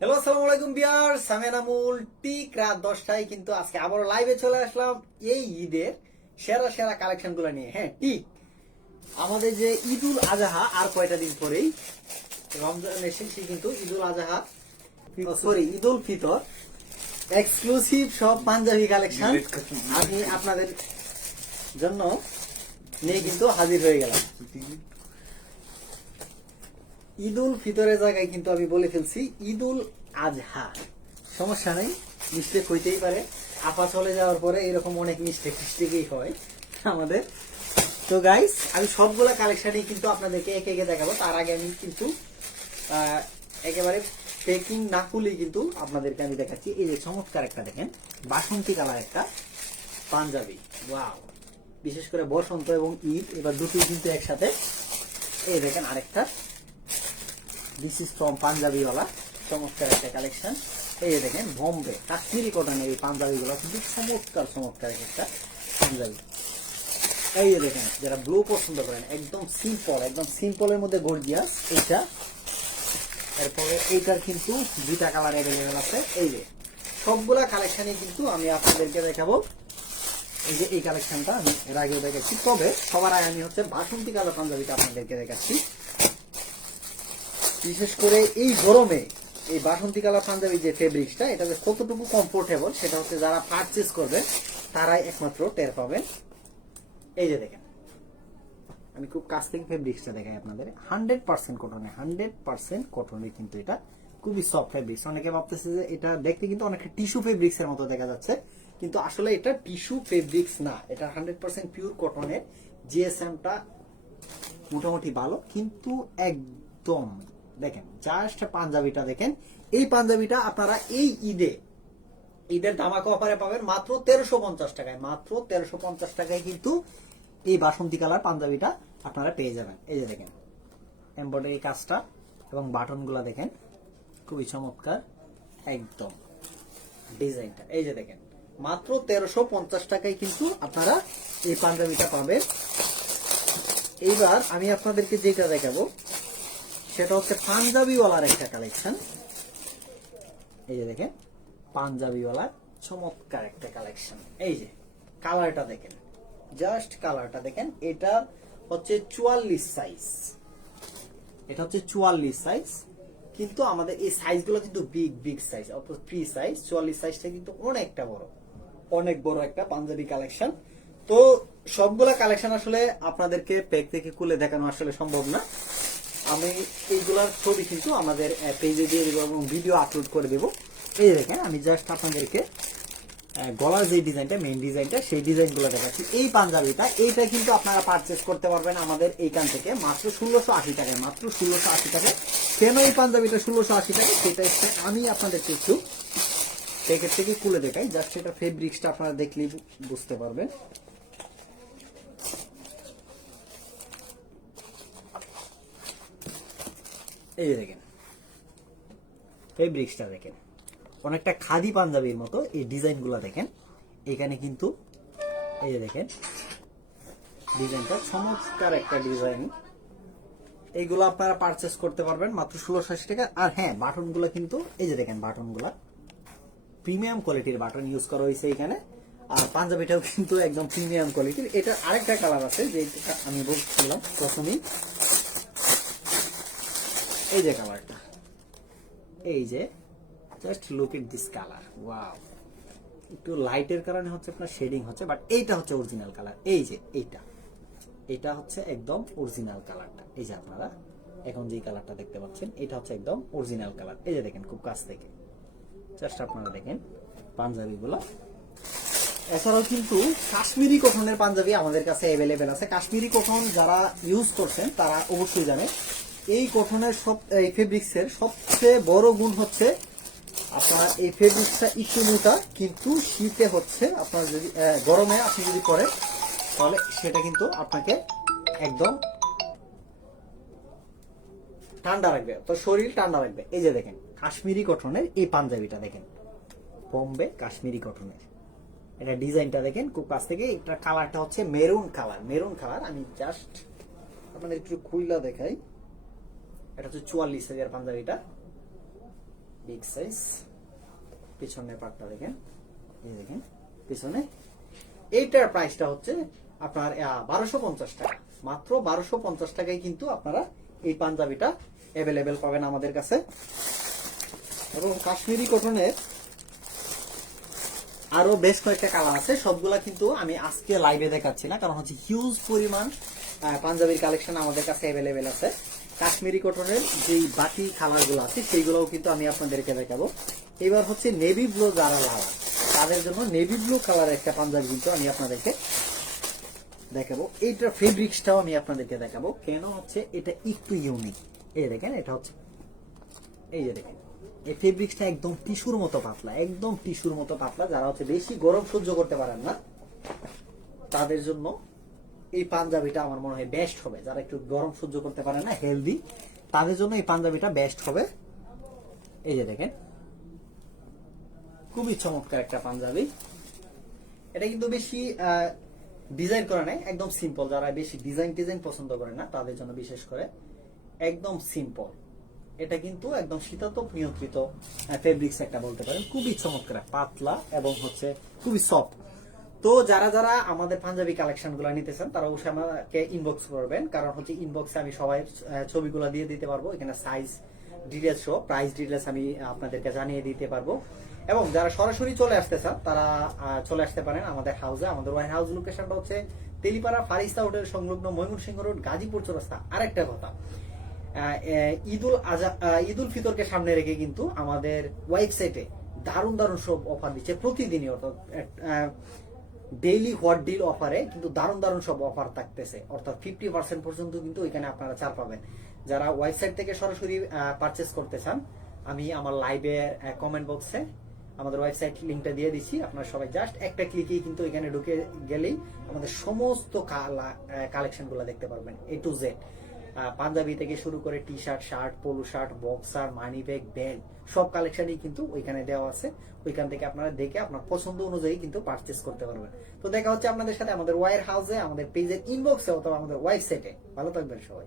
Hello, আসসালামু আলাইকুম viewers, আমি এনামুল। ঠিক রাত 10টায় কিন্তু আজকে আবার লাইভে চলে আসলাম এই ঈদের সেরা সেরা কালেকশন গুলো নিয়ে। হ্যাঁ, ঠিক আমাদের যে ঈদুল আজহা আর কয়টা দিন পরেই রমজান এসেছি, কিন্তু ঈদুল আজহা সরি ঈদুল ফিতর এক্সক্লুসিভ সব পাঞ্জাবি কালেকশন আমি আপনাদের জন্য নিয়ে কিন্তু হাজির হয়ে গেলাম। ঈদুল ফিতরের জায়গায় কিন্তু আমি বলে ফেলছি ঈদুল আজহা। সমস্যা নেই, মিস্টেক হইতেই পারে। আপা চলে যাওয়ার পরে এরকম অনেক মিস্টেকই হয় আমাদের। তো গাইস, আমি সবগুলা কালেকশনই কিন্তু আপনাদেরকে একে একে দেখাবো। তার আগে আমি কিন্তু একেবারে পেকিং না খুলেই কিন্তু আপনাদেরকে আমি দেখাচ্ছি। এই যে চমৎকার একটা দেখেন বাসন্তী কালার একটা পাঞ্জাবি। ওয়াও, বিশেষ করে বসন্ত এবং ঈদ এবার দুটোই কিন্তু একসাথে। এই দেখেন আরেকটা, দিস ইজ ফ্রম পাঞ্জাবিওয়ালা, চমৎকার একটা কালেকশন। এই যে দেখেন বোম্বে কাশ্মীরি কটনের এই পাঞ্জাবিগুলো কিন্তু চমৎকার চমৎকার একটা পাঞ্জাবি। এই যে দেখেন, যারা ব্লু পছন্দ করেন, একদম সিম্পলের মধ্যে গর্জিয়াস এইটা। এরপরে এইটার কিন্তু দুইটা কালার অ্যাভেলেবেল আছে। এই যে সবগুলা কালেকশনই কিন্তু আমি আপনাদেরকে দেখাবো। এই যে এই কালেকশনটা আমি এর আগেও দেখাচ্ছি, তবে সবার আগে আমি হচ্ছে বাসন্তী কালার পাঞ্জাবিটা আপনাদেরকে দেখাচ্ছি। বিশেষ করে এই গরমে এই বাসন্তী কালার পাঞ্জাবি যে ফেব্রিক্সটা, এটা যে কতটুকু কমফোর্টেবল সেটা হচ্ছে যারা পারচেজ করবে তারাই একমাত্র টের পাবেন। এই যে দেখেন, আমি খুব কাছ থেকে ফেব্রিক্সটা দেখাই আপনাদের। 100% কটনে, 100% কটনে কিন্তু এটা খুবই সফট ফেব্রিক্স। অনেকে ভাবতেছে যে এটা দেখতে কিন্তু অনেকটা টিস্যু ফেব্রিক্স এর মতো দেখা যাচ্ছে, কিন্তু আসলে এটা টিস্যু ফেব্রিক্স না, এটা 100% পিওর কটনের। জিএসএমটা মোটামুটি ভালো, কিন্তু একদম দেখেন জাস্ট পাঞ্জাবিটা দেখেন। এই পাঞ্জাবিটা আপনারা এই ঈদের ধামাকা অফারে পাবেন মাত্র 1350 টাকায়। মাত্র 1350 টাকায় কিন্তু এই বাসন্তী কালার পাঞ্জাবিটা আপনারা পেয়ে যাবেন। এই যে দেখেন এমব্রয়ডারি কাজটা এবং বাটনগুলো দেখেন, খুবই চমৎকার একদম ডিজাইনটা। এই যে দেখেন মাত্র 1350 টাকায় কিন্তু আপনারা এই পাঞ্জাবিটা পাবেন। এইবার আমি আপনাদেরকে যেটা দেখাবো সেটা হচ্ছে পাঞ্জাবিওয়ালার একটা কালেকশন। এই যে দেখেন পাঞ্জাবিওয়ালার চমৎকার একটা কালেকশন। এই যে কালারটা দেখেন, জাস্ট কালারটা দেখেন। এটা হচ্ছে 44 সাইজ, এটা হচ্ছে 44 সাইজ। কিন্তু আমাদের এই সাইজগুলো কিন্তু বিগ সাইজ, অর্থাৎ ফ্রি সাইজ। 44 সাইজটা কিন্তু অনেকটা বড়, অনেক বড় একটা পাঞ্জাবি কালেকশন। তো সবগুলা কালেকশন আসলে আপনাদেরকে প্যাক থেকে খুলে দেখানো আসলে সম্ভব না। আমি এইগুলার ছবি কিন্তু আমাদের পেজে দিয়ে দেবো এবং ভিডিও আপলোড করে দেবো। এই দেখেন আমি জাস্ট আপনাদেরকে গলার যে ডিজাইনটা, মেইন ডিজাইনটা, সেই ডিজাইনগুলো দেখাচ্ছি। এই পাঞ্জাবিটা এইটা কিন্তু আপনারা পারচেস করতে পারবেন আমাদের এইখান থেকে মাত্র 1680 টাকায়। মাত্র 1680 টাকায়। কেন এই পাঞ্জাবিটা 1680 টাকা সেটা আমি আপনাদেরকে একটু প্যাকেট থেকে খুলে দেখাই। জাস্ট এটা ফেব্রিক্সটা আপনারা দেখলেই বুঝতে পারবেন। এই দেখেন ফেব্রিক্সটা দেখেন, অনেকটা খাদি পাঞ্জাবির মতো। এই ডিজাইনগুলো দেখেন, এখানে কিন্তু এই যে দেখেন ডিজাইনটা চমৎকার একটা ডিজাইন। এইগুলো আপনারা পারচেস করতে পারবেন মাত্র 1680 টাকা। আর হ্যাঁ, বাটনগুলো কিন্তু এই যে দেখেন বাটনগুলো প্রিমিয়াম কোয়ালিটির বাটন ইউজ করা হয়েছে এখানে। আর পাঞ্জাবিটাও কিন্তু একদম প্রিমিয়াম কোয়ালিটির। এটা আরেকটা কালার আছে যে আমি বলছিলাম প্রথমেই, এই যে কালারটা, এই যে just look at this colour. Wow, একটু লাইটের কারণে হচ্ছে আপনার শেডিং হচ্ছে, বাট এইটা হচ্ছে অরিজিনাল কালার। এই যে এটা হচ্ছে একদম অরিজিনাল কালারটা। এই যে আপনারা এখন যে কালারটা দেখতে পাচ্ছেন, এটা হচ্ছে একদম অরিজিনাল কালার। এই যে দেখেন খুব কাছ থেকে জাস্ট আপনারা দেখেন পাঞ্জাবিগুলো। এছাড়াও কিন্তু কাশ্মীরি কটনের পাঞ্জাবি আমাদের কাছে অ্যাভেলেবেল আছে। কাশ্মীরি কটন যারা ইউজ করছেন তারা অবশ্যই জানে এই কটনের এই ফেব্রিক্সের সবচেয়ে বড় গুণ হচ্ছে আপনার এই ফেব্রিক্সটা একটু মোটা, কিন্তু শীতে হচ্ছে আপনার যদি গরমে আপনি যদি পরেন তাহলে সেটা কিন্তু আপনাকে একদম ঠান্ডা রাখবে, তো শরীর ঠান্ডা রাখবে। এই যে দেখেন কাশ্মীরি কটনের এই পাঞ্জাবিটা দেখেন, বোম্বে কাশ্মীরি কটনের। এটা ডিজাইনটা দেখেন খুব কাছ থেকে। এটা কালারটা হচ্ছে মেরুন কালার। আমি জাস্ট আপনাদের একটু খুইলা দেখাই। এটা হচ্ছে 44 সাইজের পাঞ্জাবিটা। Big size. পিছনের পার্টটা দেখেন, এই দেখেন পিছনে। এইটার প্রাইসটা হচ্ছে আপনার 1250 টাকা, মাত্র 1250 টাকায় কিন্তু আপনারা এই পাঞ্জাবিটা অ্যাভেলেবেল পাবেন আমাদের কাছে। এবং কাশ্মীরি কটনের আরো বেশ কয়েকটা কালার আছে, সবগুলা কিন্তু আমি আজকে লাইভে দেখাচ্ছি না, কারণ হচ্ছে হিউজ পরিমাণ পাঞ্জাবির কালেকশন আমাদের কাছে অ্যাভেলেবেল আছে। কাশ্মীরি কটনের যেই বাকি কালারগুলো আছে সেইগুলোও কিন্তু আমি আপনাদেরকে দেখাবো। এবার হচ্ছে নেভি ব্লু যারা লাভার তাদের জন্য নেভি ব্লু কালার একটা পাঞ্জাবি কিন্তু আমি আপনাদেরকে দেখাবো। এইটার ফেব্রিক্সটাও আমি আপনাদেরকে দেখাবো, কেন হচ্ছে এটা একটু ইউনিক। এই দেখেন, এটা হচ্ছে এই যে দেখেন, এই ফেব্রিক্সটা একদম টিস্যুর মতো পাতলা, একদম টিস্যুর মতো পাতলা। যারা হচ্ছে বেশি গরম সহ্য করতে পারেন না তাদের জন্য এই পাঞ্জাবিটা আমার মনে হয় বেস্ট হবে। যারা একটু গরম সহ্য করতে পারে না, হেলদি, তাদের জন্য এই পাঞ্জাবিটা বেস্ট হবে। এই যে দেখেন, খুবই চমৎকার একটা পাঞ্জাবি। এটা কিন্তু বেশি ডিজাইন করা নাই, একদম সিম্পল। যারা বেশি ডিজাইন পছন্দ করে না তাদের জন্য বিশেষ করে একদম সিম্পল। এটা কিন্তু একদম শীতাতপ নিয়ন্ত্রিত ফেব্রিক্স একটা বলতে পারেন, খুবই চমৎকার, পাতলা এবং হচ্ছে খুবই সফট। তো যারা যারা আমাদের পাঞ্জাবি কালেকশন গুলো নিতে চান তারা অবশ্যই আমাকে ইনবক্স করবেন, কারণ হচ্ছে ইনবক্সে আমি সবাই ছবিগুলো দিয়ে দিতে পারবো। এখানে সাইজ ডিটেলস সহ প্রাইস ডিটেলস আমি আপনাদেরকে জানিয়ে দিতে পারবো। এবং যারা সরাসরি চলে আসতে চান তারা চলে আসতে পারেন আমাদের হাউসে। আমাদের ওয়ার হাউস লোকেশনটা হচ্ছে তেলিপাড়া ফারিস্তা হোটেল সংলগ্ন ময়মনসিংহ রোড, গাজীপুর চৌরাস্তা। আরেকটা কথা, ঈদুল ফিতরকে সামনে রেখে কিন্তু আমাদের ওয়েবসাইটে দারুণ দারুণ সব অফার দিচ্ছে প্রতিদিনই, অর্থাৎ ডেইলি হোয়াট ডিল অফারে কিন্তু দারুণ দারুণ সব অফার থাকতেছে, অর্থাৎ 50% পর্যন্ত কিন্তু এখানে আপনারা ছাড় পাবেন। যারা ওয়েবসাইট থেকে সরাসরি পারচেস করতে চান, আমি আমার লাইভের কমেন্ট বক্সে আমাদের ওয়েবসাইট লিংকটা দিয়ে দিচ্ছি। আপনারা সবাই জাস্ট একটা ক্লিকেই কিন্তু এখানে ঢুকে গেলেই আমাদের সমস্ত কালেকশনগুলো দেখতে পারবেন, A to Z। পাঞ্জাবি থেকে শুরু করে T shirt, shirt, polo shirt, boxer, money bag, bag, সব কালেকশনই কিন্তু ওইখানে দেওয়া আছে। ওইখান থেকে আপনারা দেখে আপনার পছন্দ অনুযায়ী কিন্তু পারচেস করতে পারবেন। তো দেখা হচ্ছে আপনাদের সাথে আমাদের ওয়ার হাউসে, আমাদের পেজের ইনবক্সে অথবা আমাদের ওয়েবসাইটে। ভালো থাকবেন সবাই।